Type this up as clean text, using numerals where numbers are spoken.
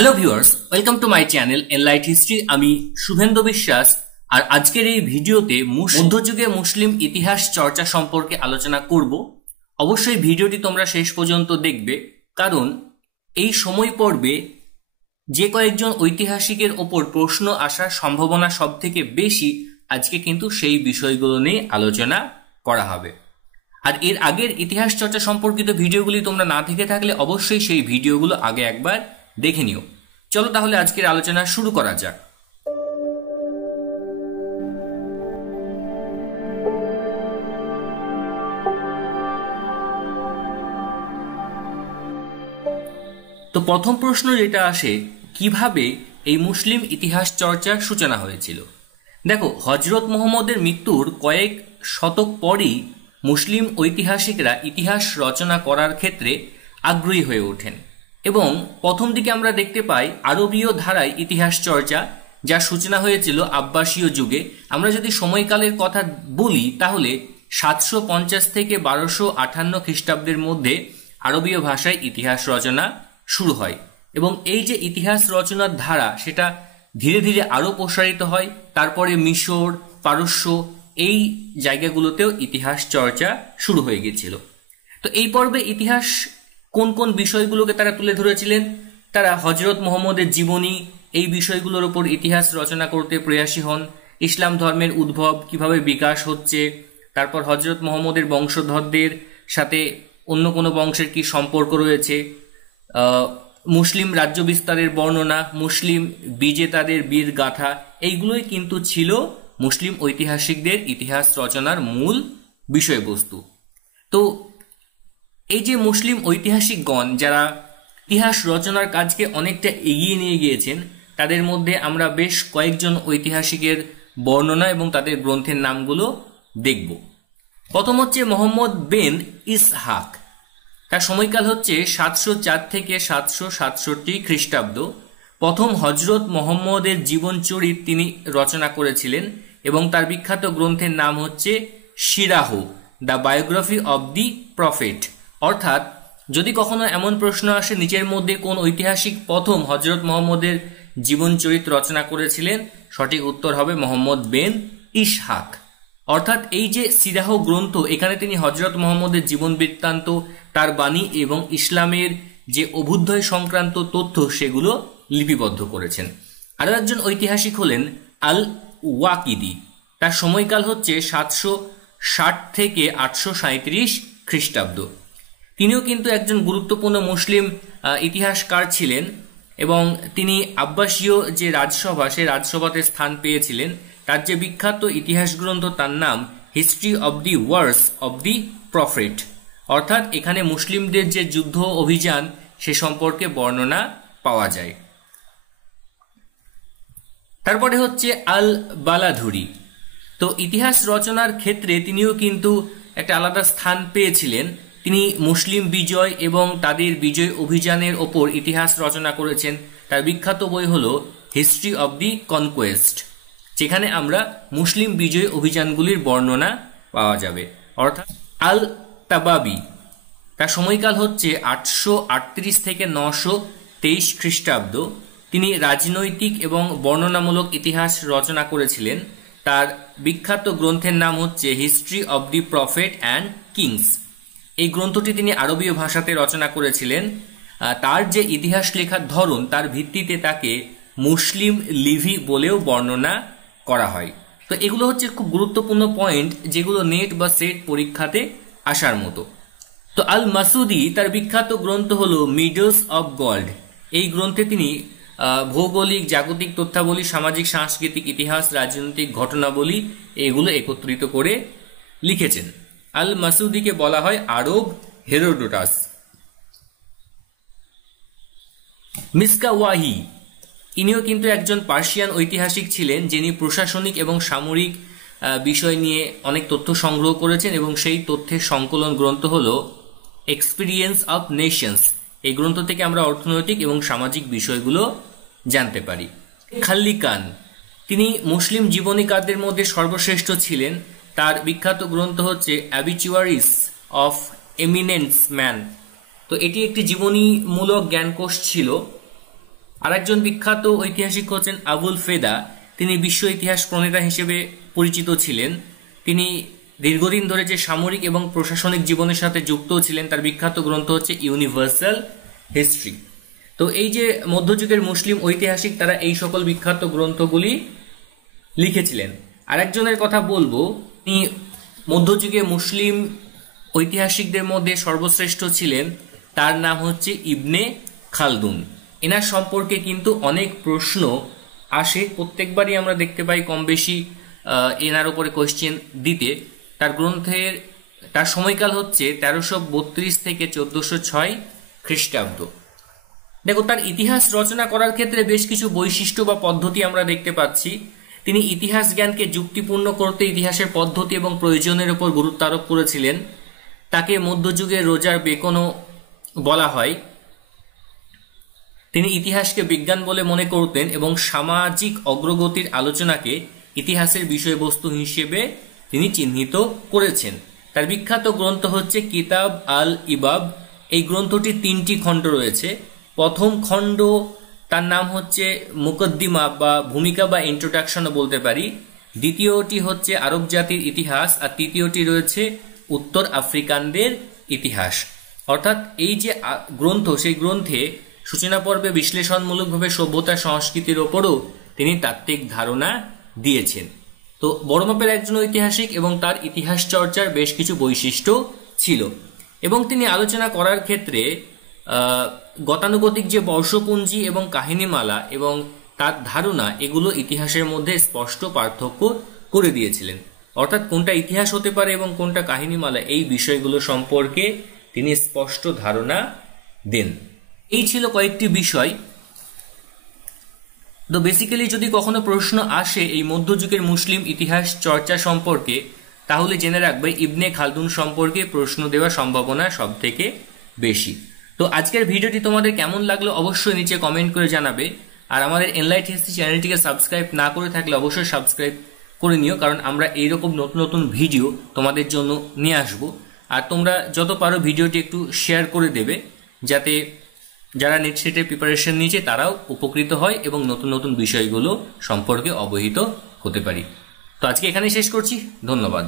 Hello viewers, welcome to my channel enlight history. আমি শুভেন্দু বিশ্বাস। আর আজকের এই ভিডিওতে মধ্যযুগে মুসলিম ইতিহাস চর্চা সম্পর্কে আলোচনা করব। অবশ্যই ভিডিওটি তোমরা শেষ পর্যন্ত দেখবে, কারণ এই সময় পর্বে যে কয়েকজন ঐতিহাসিকের ওপর প্রশ্ন আসার সম্ভাবনা সব থেকে বেশি, আজকে কিন্তু সেই বিষয়গুলো নিয়ে আলোচনা করা হবে। আর এর আগের ইতিহাস চর্চা সম্পর্কিত ভিডিওগুলি তোমরা না দেখে থাকলে অবশ্যই সেই ভিডিওগুলো আগে একবার দেখে নিও। চলো তাহলে আজকের আলোচনা শুরু করা যাক। তো প্রথম প্রশ্ন যেটা আসে, কিভাবে এই মুসলিম ইতিহাস চর্চার সূচনা হয়েছিল। দেখো, হযরত মুহাম্মদের মৃত্যুর কয়েক শতক পরই মুসলিম ঐতিহাসিকরা ইতিহাস রচনা করার ক্ষেত্রে আগ্রহী হয়ে ওঠেন এবং প্রথম দিকে আমরা দেখতে পাই আরবীয় ধারায় ইতিহাস চর্চা, যার সূচনা হয়েছিল আব্বাসীয় যুগে। আমরা যদি সময়কালের কথা বলি তাহলে 750 থেকে 1258 খ্রিস্টাব্দের মধ্যে আরবীয় ভাষায় ইতিহাস রচনা শুরু হয় এবং এই যে ইতিহাস রচনার ধারা, সেটা ধীরে ধীরে আরও প্রসারিত হয়। তারপরে মিশর, পারস্য, এই জায়গাগুলোতেও ইতিহাস চর্চা শুরু হয়ে গিয়েছিল। তো এই পর্বে ইতিহাস কোন কোন বিষয়গুলোকে তারা তুলে ধরেছিলেন? তারা হযরত মুহাম্মদের জীবনী, এই বিষয়গুলোর উপর ইতিহাস রচনা করতে প্রয়াসী হন। ইসলাম ধর্মের উদ্ভব, কিভাবে বিকাশ হচ্ছে, তারপর হযরত মুহাম্মদের বংশধরদের সাথে অন্য কোনো বংশের কি সম্পর্ক রয়েছে, মুসলিম রাজ্য বিস্তারের বর্ণনা, মুসলিম বিজেতাদের বীর গাথা, এইগুলোই কিন্তু ছিল মুসলিম ঐতিহাসিকদের ইতিহাস রচনার মূল বিষয়বস্তু। তো এই যে মুসলিম ঐতিহাসিকগণ যারা ইতিহাস রচনার কাজকে অনেকটা এগিয়ে নিয়ে গিয়েছেন, তাদের মধ্যে আমরা বেশ কয়েকজন ঐতিহাসিকের বর্ণনা এবং তাদের গ্রন্থের নামগুলো দেখব। প্রথম হচ্ছে মোহাম্মদ বিন ইসহাক। তার সময়কাল হচ্ছে 704 থেকে 767 খ্রিস্টাব্দ। প্রথম হযরত মুহাম্মদের জীবনচরিত তিনি রচনা করেছিলেন এবং তার বিখ্যাত গ্রন্থের নাম হচ্ছে সিরাহ, the biography of the prophet. অর্থাৎ যদি কখনো এমন প্রশ্ন আসে নিচের মধ্যে কোন ঐতিহাসিক প্রথম হযরত মুহাম্মদের জীবনচরিত রচনা করেছিলেন, সঠিক উত্তর হবে মোহাম্মদ বিন ইসহাক। অর্থাৎ এই যে সিরাহ গ্রন্থ, এখানে তিনি হযরত মুহাম্মদের জীবন বৃত্তান্ত, তার বাণী এবং ইসলামের যে অভ্যুদয় সংক্রান্ত তথ্য, সেগুলো লিপিবদ্ধ করেছেন। আরও একজন ঐতিহাসিক হলেন আল ওয়াকিদি। তার সময়কাল হচ্ছে 760 থেকে 837 খ্রিস্টাব্দ। তিনিও কিন্তু একজন গুরুত্বপূর্ণ মুসলিম ইতিহাসকার ছিলেন এবং তিনি আব্বাসীয় যে রাজসভা, সেই রাজসভাতে স্থান পেয়েছিলেন। তার যে বিখ্যাত ইতিহাস গ্রন্থ, তার নাম history of the wars of the prophet. অর্থাৎ এখানে মুসলিমদের যে যুদ্ধ অভিযান, সে সম্পর্কে বর্ণনা পাওয়া যায়। তারপরে হচ্ছে আল বালাধুরি। তো ইতিহাস রচনার ক্ষেত্রে তিনিও কিন্তু একটা আলাদা স্থান পেয়েছিলেন। তিনি মুসলিম বিজয় এবং তাদের বিজয় অভিযানের ওপর ইতিহাস রচনা করেছেন। তার বিখ্যাত বই হলো হিস্ট্রি অব দি কনকোয়েস্ট, যেখানে আমরা মুসলিম বিজয় অভিযানগুলির বর্ণনা পাওয়া যাবে। অর্থাৎ আল তাবাবি, তার সময়কাল হচ্ছে 838 থেকে 923 খ্রিস্টাব্দ। তিনি রাজনৈতিক এবং বর্ণনামূলক ইতিহাস রচনা করেছিলেন। তার বিখ্যাত গ্রন্থের নাম হচ্ছে history of the prophet and kings. এই গ্রন্থটি তিনি আরবীয় ভাষাতে রচনা করেছিলেন। তার যে ইতিহাস লেখার ধরন, তার ভিত্তিতে তাকে মুসলিম লিভি বলেও বর্ণনা করা হয়। তো এগুলো হচ্ছে খুব গুরুত্বপূর্ণ পয়েন্ট, যেগুলো নেট বা সেট পরীক্ষাতে আসার মতো। তো আল মাসুদি, তার বিখ্যাত গ্রন্থ হলো মিডলস অব গল্ড। এই গ্রন্থে তিনি ভৌগোলিক, জাগতিক তথ্যাবলী, সামাজিক সাংস্কৃতিক ইতিহাস, রাজনৈতিক ঘটনাবলী, এগুলো একত্রিত করে লিখেছেন। আল মাসুদিকে বলা হয় আরব হেরোডোটাস। মিসকাওয়াহি, ইনিও কিন্তু একজন পার্সিয়ান ঐতিহাসিক ছিলেন, যিনি প্রশাসনিক এবং সামরিক বিষয় নিয়ে অনেক তথ্য সংগ্রহ করেছেন এবং সেই তথ্যের সংকলন গ্রন্থ হলো এক্সপিরিয়েন্স অফ নেশনস। এই গ্রন্থ থেকে আমরা অর্থনৈতিক এবং সামাজিক বিষয়গুলো জানতে পারি। খাল্লিকান, তিনি মুসলিম জীবনীকারদের মধ্যে সর্বশ্রেষ্ঠ ছিলেন। তার বিখ্যাত গ্রন্থ হচ্ছে অ্যাবিচুয়ারিস অফ এমিনেন্স ম্যান। তো এটি একটি জীবনীমূলক জ্ঞানকোষ ছিল আরেকজন বিখ্যাত ঐতিহাসিক হচ্ছেন আবুল ফেদা। তিনি বিশ্ব ইতিহাস প্রণেতা হিসেবে পরিচিত ছিলেন। তিনি দীর্ঘদিন ধরে যে সামরিক এবং প্রশাসনিক জীবনের সাথে যুক্ত ছিলেন, তার বিখ্যাত গ্রন্থ হচ্ছে ইউনিভার্সাল হিস্ট্রি। তো এই যে মধ্যযুগের মুসলিম ঐতিহাসিক, তারা এই সকল বিখ্যাত গ্রন্থগুলি লিখেছিলেন। আরেকজনের কথা বলবো, তিনি মধ্যযুগে মুসলিম ঐতিহাসিকদের মধ্যে সর্বশ্রেষ্ঠ ছিলেন। তার নাম হচ্ছে ইবনে খালদুন। এনার সম্পর্কে কিন্তু অনেক প্রশ্ন আসে, প্রত্যেকবারই আমরা দেখতে পাই কম বেশি এনার উপরে কোয়েশ্চেন দিতে। তার সময়কাল হচ্ছে 1332 থেকে 1406 খ্রিস্টাব্দ। দেখো, তার ইতিহাস রচনা করার ক্ষেত্রে বেশ কিছু বৈশিষ্ট্য বা পদ্ধতি আমরা দেখতে পাচ্ছি। তিনি ইতিহাস জ্ঞানকে যুক্তিপূর্ণ করতে ইতিহাসের পদ্ধতি এবং প্রয়োজনের উপর গুরুত্ব আরোপ করেছিলেন। তাকে মধ্যযুগের রোজার বেকনও বলা হয়। তিনি ইতিহাসকে বিজ্ঞান বলে মনে করতেন এবং সামাজিক অগ্রগতির আলোচনাকে ইতিহাসের বিষয়বস্তু হিসেবে তিনি চিহ্নিত করেছেন। তার বিখ্যাত গ্রন্থ হচ্ছে কিতাব আল ইবাব। এই গ্রন্থটি 3টি খণ্ড রয়েছে। প্রথম খণ্ড, তার নাম হচ্ছে মুকদ্দিমা বা ভূমিকা বা ইন্ট্রোডাকশনও বলতে পারি। দ্বিতীয়টি হচ্ছে আরব জাতির ইতিহাস, আর তৃতীয়টি রয়েছে উত্তর আফ্রিকানদের ইতিহাস। অর্থাৎ এই যে গ্রন্থ, সেই গ্রন্থে সূচনা পর্বে বিশ্লেষণমূলকভাবে সভ্যতা সংস্কৃতির ওপরও তিনি তাত্ত্বিক ধারণা দিয়েছেন। তো বড় মাপের একজন ঐতিহাসিক এবং তার ইতিহাস চর্চার বেশ কিছু বৈশিষ্ট্য ছিল, এবং তিনি আলোচনা করার ক্ষেত্রে গতানুগতিক যে বর্ষপঞ্জি এবং কাহিনীমালা এবং তার ধারণা, এগুলো ইতিহাসের মধ্যে স্পষ্ট পার্থক্য করে দিয়েছিলেন। অর্থাৎ কোনটা ইতিহাস হতে পারে এবং কোনটা কাহিনীমালা, এই বিষয়গুলো সম্পর্কে তিনি স্পষ্ট ধারণা দেন। এই ছিল কয়েকটি বিষয়। তো বেসিক্যালি যদি কখনো প্রশ্ন আসে এই মধ্যযুগের মুসলিম ইতিহাস চর্চা সম্পর্কে, তাহলে জেনে রাখবে ইবনে খালদুন সম্পর্কে প্রশ্ন দেওয়ার সম্ভাবনা সব থেকে বেশি। তো আজকের ভিডিওটি তোমাদের কেমন লাগলো অবশ্যই নিচে কমেন্ট করে জানাবে। আর আমাদের এনলাইট হিস্ট্রি চ্যানেলটিকে সাবস্ক্রাইব না করে থাকলে অবশ্যই সাবস্ক্রাইব করে নিও, কারণ আমরা এইরকম নতুন নতুন ভিডিও তোমাদের জন্য নিয়ে আসব। আর তোমরা যত পারো ভিডিওটি একটু শেয়ার করে দেবে, যাতে যারা নেট সেটের প্রিপারেশন নিয়েছে তারাও উপকৃত হয় এবং নতুন নতুন বিষয়গুলো সম্পর্কে অবহিত হতে পারি। তো আজকে এখানেই শেষ করছি। ধন্যবাদ।